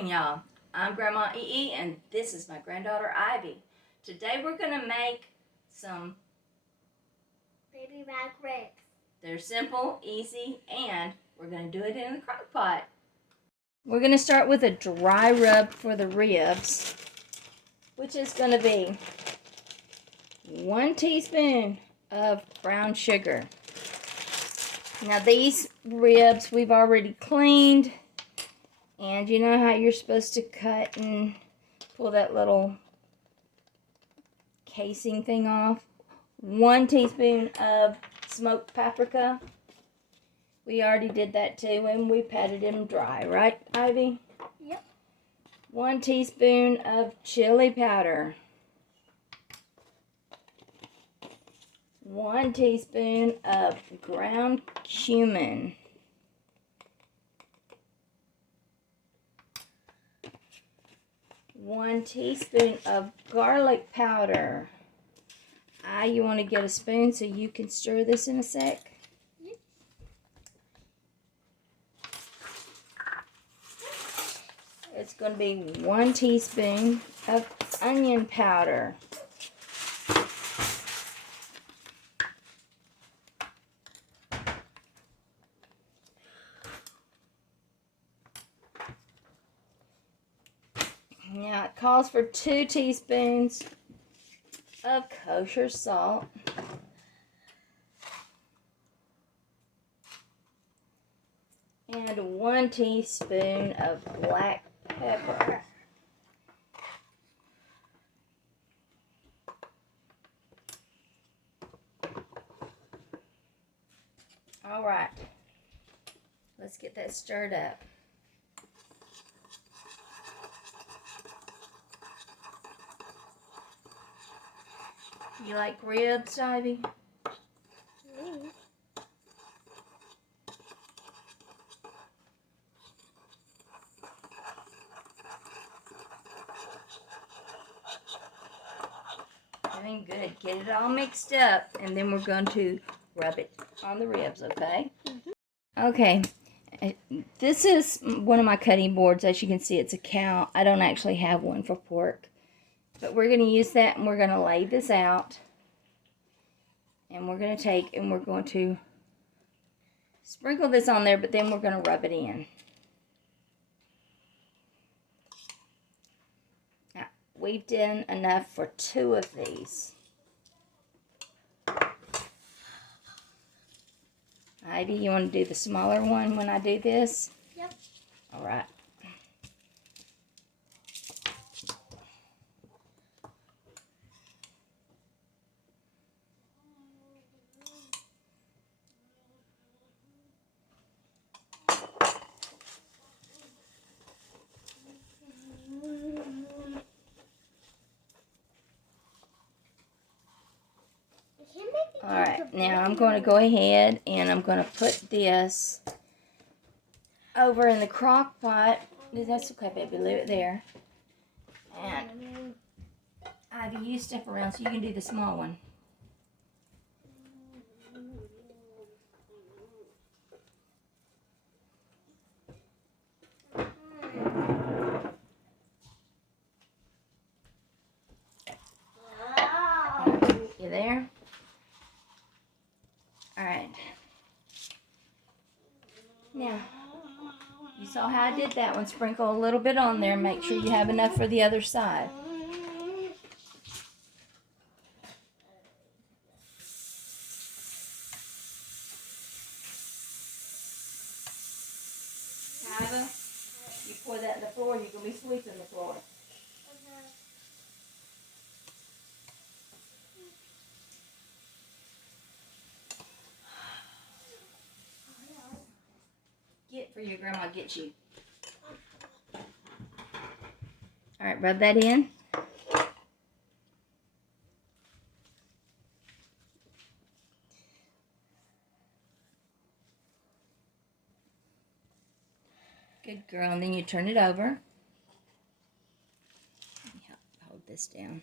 morning, y'all. I'm Grandma EE, and this is my granddaughter Ivy. Today we're going to make some baby back ribs. They're simple, easy, and we're going to do it in the crock pot. We're going to start with a dry rub for the ribs, which is going to be 1 teaspoon of brown sugar. Now these ribs we've already cleaned, and you know how you're supposed to cut and pull that little casing thing off. 1 teaspoon of smoked paprika. We already did that too, and we patted them dry, right, Ivy? Yep. 1 teaspoon of chili powder. 1 teaspoon of ground cumin. 1 teaspoon of garlic powder. You want to get a spoon so you can stir this in a sec? Yep. It's going to be 1 teaspoon of onion powder. Now it calls for 2 teaspoons of kosher salt. And 1 teaspoon of black pepper. All right, let's get that stirred up. You like ribs, Ivy? Doing good. Get it all mixed up, and then we're going to rub it on the ribs, okay? Okay. This is one of my cutting boards. As you can see, it's a cow. I don't actually have one for pork. But we're going to use that, and we're going to lay this out. And we're going to take, and we're going to sprinkle this on there, but then we're going to rub it in. Now, we've done enough for 2 of these. Ivy, you want to do the smaller one when I do this? Yep. All right. Alright, now I'm going to go ahead and I'm going to put this over in the crock pot. That's okay, baby. Leave it there. And Ivy, you step around so you can do the small one. You there? Alright. Now, you saw how I did that one. Sprinkle a little bit on there. Make sure you have enough for the other side. Ivy, you pour that in the floor, you're going to be sweeping the floor. Get for your grandma, get you. All right, rub that in. Good girl, and then you turn it over. Let me hold this down.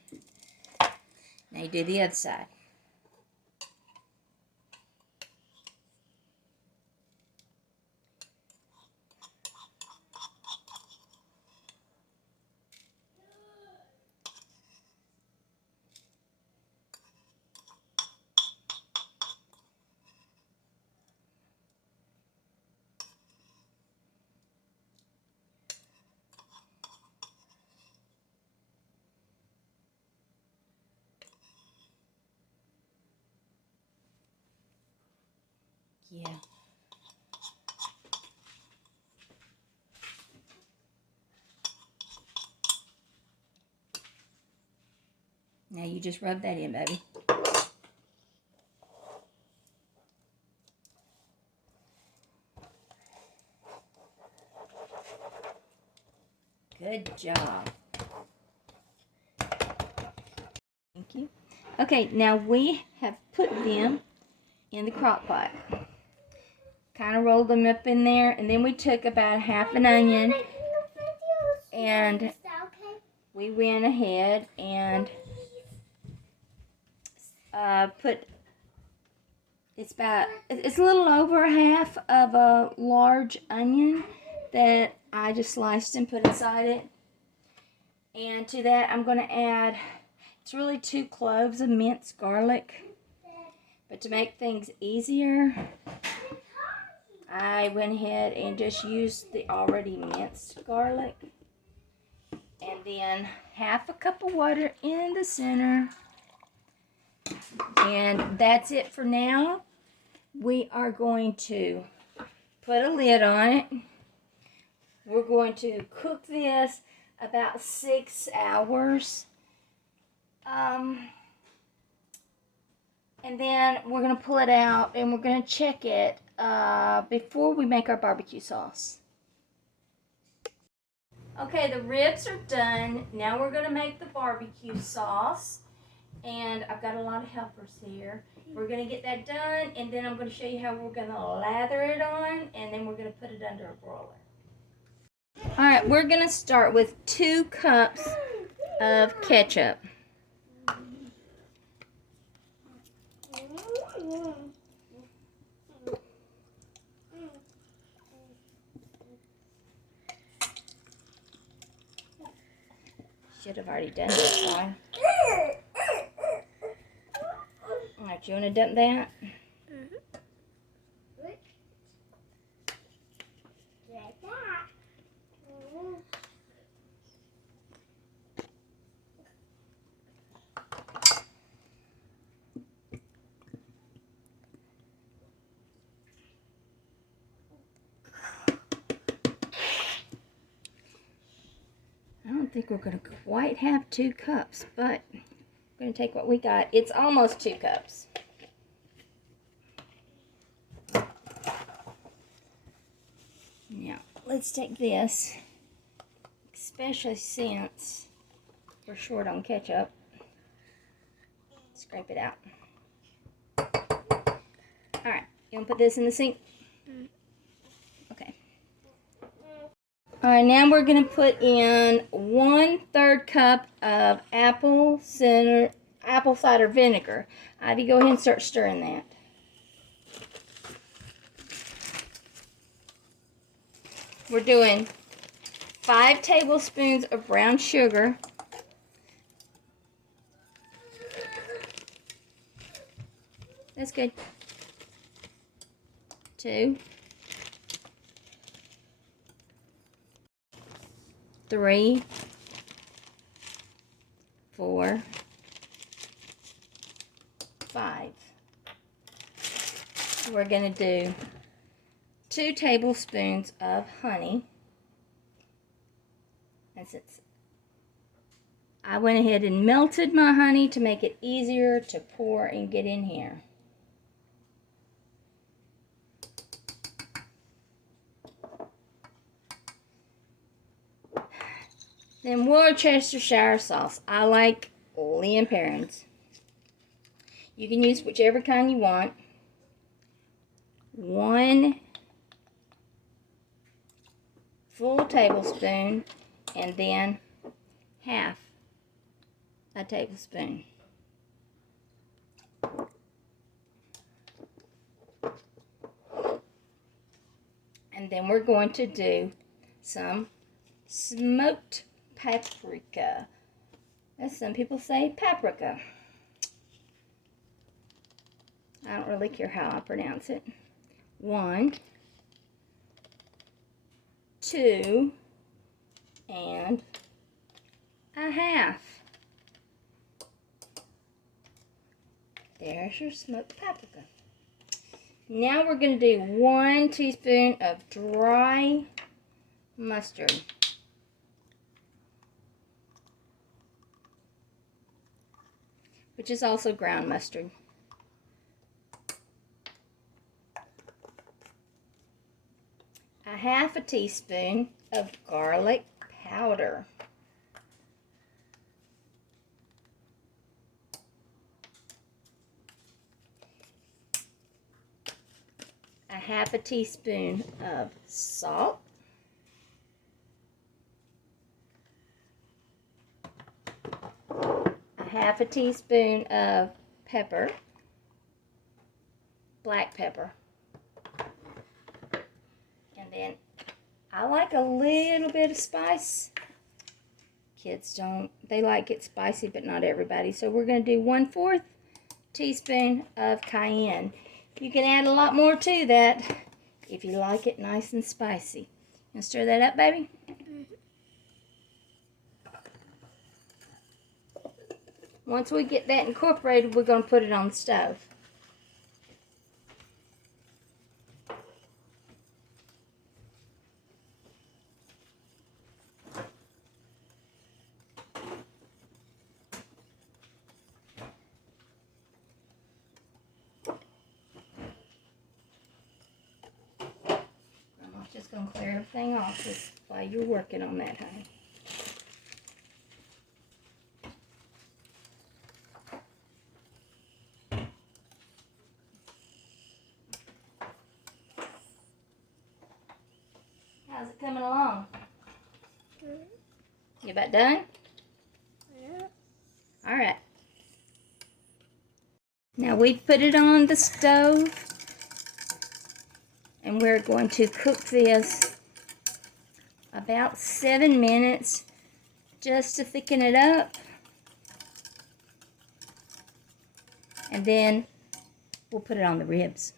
Now you do the other side. Yeah. Now you just rub that in, baby. Good job. Thank you. Okay, now we have put them in the crock pot. Kind of rolled them up in there, and then we took about half an onion, and we went ahead and put, it's a little over half of a large onion that I just sliced and put inside it. And to that I'm going to add, it's really 2 cloves of minced garlic. But to make things easier, I went ahead and just used the already minced garlic. And then half a cup of water in the center. And that's it for now. We are going to put a lid on it. We're going to cook this about 6 hours. And then we're going to pull it out and we're going to check it before we make our barbecue sauce. Okay, the ribs are done. Now we're going to make the barbecue sauce. And I've got a lot of helpers here. We're going to get that done, and then I'm going to show you how we're going to lather it on, and then we're going to put it under a broiler. Alright, we're going to start with 2 cups of ketchup. Should have already done this one. Alright, you want to dump that? I don't think we're going to quite have 2 cups, but we're going to take what we got. It's almost 2 cups. Now, let's take this, especially since we're short on ketchup. Scrape it out. Alright, you want to put this in the sink? Okay. Alright, now we're going to put in 1/3 cup of apple cider vinegar. Ivy, go ahead and start stirring that. We're doing 5 tablespoons of brown sugar. That's good. 2, 3, 4, 5. We're going to do 2 tablespoons of honey. And since I went ahead and melted my honey to make it easier to pour and get in here. Then Worcestershire sauce. I like Lea & Perrins. You can use whichever kind you want. 1 full tablespoon, and then half a tablespoon. And then we're going to do some smoked paprika. As some people say, paprika. I don't really care how I pronounce it. 1, 2, and a half. There's your smoked paprika. Now we're going to do 1 teaspoon of dry mustard. Which is also ground mustard. A 1/2 teaspoon of garlic powder. A 1/2 teaspoon of salt. A 1/2 teaspoon of pepper. Black pepper. And then I like a little bit of spice. Kids don't. They like it spicy, but not everybody. So we're going to do 1/4 teaspoon of cayenne. You can add a lot more to that if you like it nice and spicy. You stir that up, baby? Once we get that incorporated, we're going to put it on the stove. Grandma's just going to clear everything off while you're working on that, honey. How's it coming along? You about done? Yeah. All right. Now we've put it on the stove, and we're going to cook this about 7 minutes just to thicken it up. And then we'll put it on the ribs.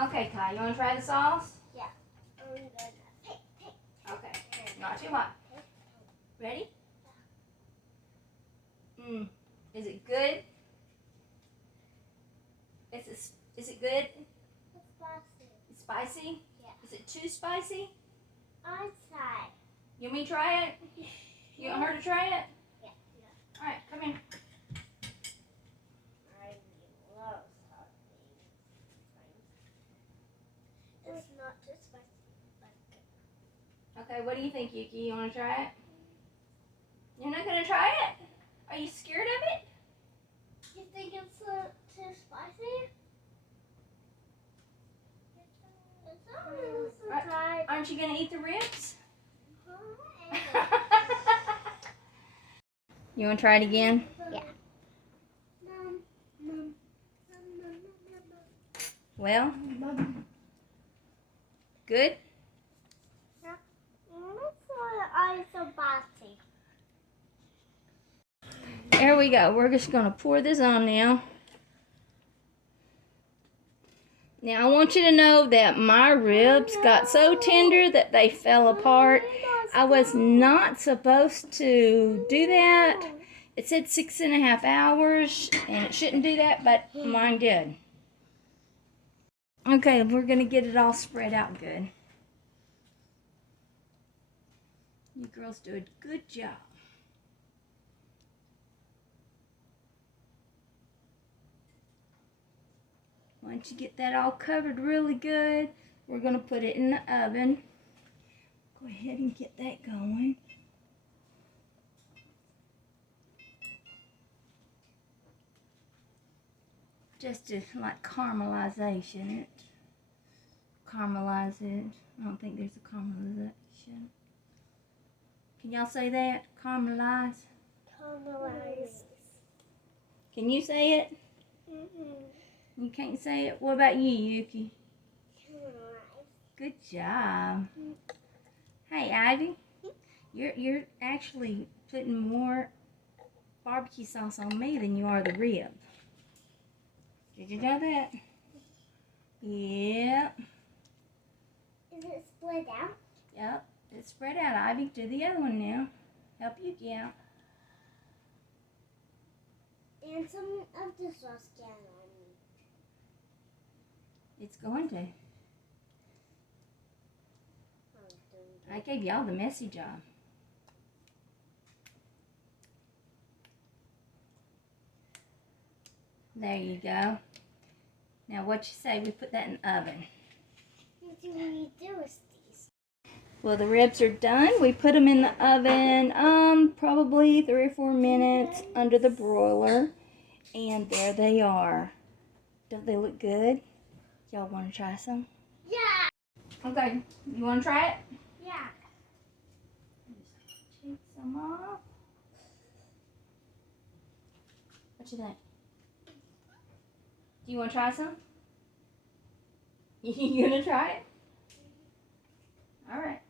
Okay, Kai, you want to try the sauce? Yeah. Okay, not too hot. Ready? Is it good? Is it good? It's spicy. It's spicy? Yeah. Is it too spicy? I try. You want me to try it? You want her to try it? Yeah. All right, come here. I love spicy. It's not too spicy, but good. Okay, what do you think, Yuki? You want to try it? You're not going to try it? Are you scared of it? You think it's too spicy? Aren't you going to eat the ribs? You want to try it again? Yeah. Well, good? Yeah. I'm so spicy. There we go. We're just going to pour this on now. Now, I want you to know that my ribs got so tender that they fell apart. I was not supposed to do that. It said 6.5 hours, and it shouldn't do that, but mine did. Okay, we're going to get it all spread out good. You girls do a good job. Once you get that all covered really good, we're going to put it in the oven. Go ahead and get that going. Just to like caramelization it. Caramelize it. I don't think there's a caramelization. Can y'all say that? Caramelize? Caramelize. Can you say it? You can't say it? What about you, Yuki? Good job. Hey, Ivy. You're actually putting more barbecue sauce on me than you are the rib. Did you know that? Yep. Is it split out? Yep. It's spread out, Ivy. Do the other one now. Help Yuki out. And some of the sauce can on me. It's going to. I gave y'all the messy job. There you go. Now what you say we put that in the oven? What do we do with these? Well, the ribs are done. We put them in the oven, probably 3 or 4 minutes under the broiler. And there they are. Don't they look good? Y'all want to try some? Yeah. Okay, you want to try it? Yeah. Just take some off. What you think? Do you want to try some? You gonna try it? All right.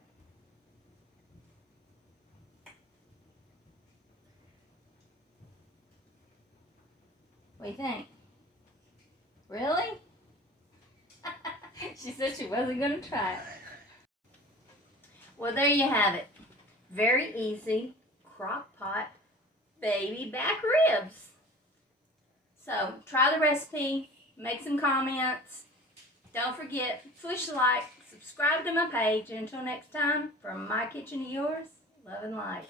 What do you think? Really? She said she wasn't gonna try it. Well, there you have it. Very easy crock-pot baby back ribs. So try the recipe, make some comments. Don't forget, push like, subscribe to my page. Until next time, from my kitchen to yours, love and light.